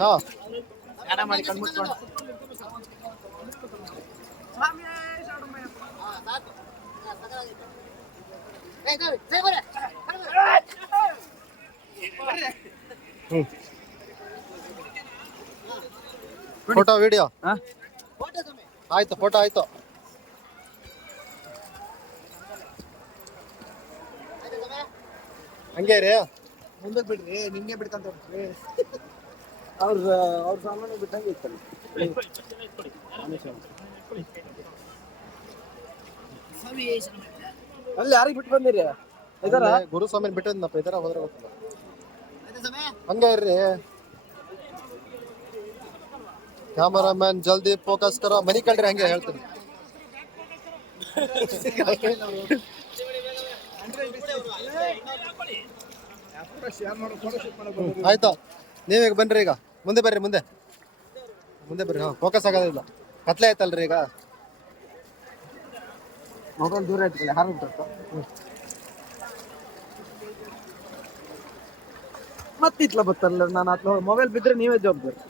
ಹಾ photo video ಆಯ್ತು, photo ಆಯ್ತು. ಹಂಗೆ ರೀ, ಮುಂದಕ್ಕೆ ಬಿಡ್ರಿ, ನಿಂಗೆ ಬಿಡ್ಕಂತ ಹೋಗ್ರಿ. ಅವ್ರ ಸಾಮಾನು ಬಿಟ್ಟಂಗೆ ಇತ್ತಲ್ಲ. ಅಲ್ಲಿ ಯಾರಿಗೆ ಬಿಟ್ಟು ಬಂದಿರಿ? ಗುರುಸ್ವಾಮಿ ಬಿಟ್ಟಿದ್ನಪ್ಪ, ಇದರ ಹೋದ್ರೆ ಗೊತ್ತಿಲ್ಲ. ಹಂಗೆ ಇರ್ರಿ. ಕ್ಯಾಮರಾಮನ್ ಜಲ್ದಿ ಫೋಕಸ್ ಕರೋ, ಮನಿ ಕಳ್ರಿ, ಹಂಗೆ ಹೇಳ್ತೀನಿ. ಆಯ್ತು, ನೀವೀಗ ಬನ್ರಿ. ಈಗ ಮುಂದೆ ಬರ್ರಿ, ಮುಂದೆ ಬರ್ರಿ. ಹಾ, ಫೋಕಸ್ ಆಗೋದಿಲ್ಲ, ಕತ್ಲೆ ಆಯ್ತಲ್ರಿ ಈಗ. ಮೊಬೈಲ್ ದೂರ ಇಟ್ಕೊಳ್ಳಿ, ಹಾರು ಮತ್ತಿತ್ಲ ಬತ್ತಲ್ಲ. ನಾನು ಅದ್ ಮೊಬೈಲ್ ಬಿದ್ರೆ ನೀವೇ ಜವಾಬ್ದಾರಿ.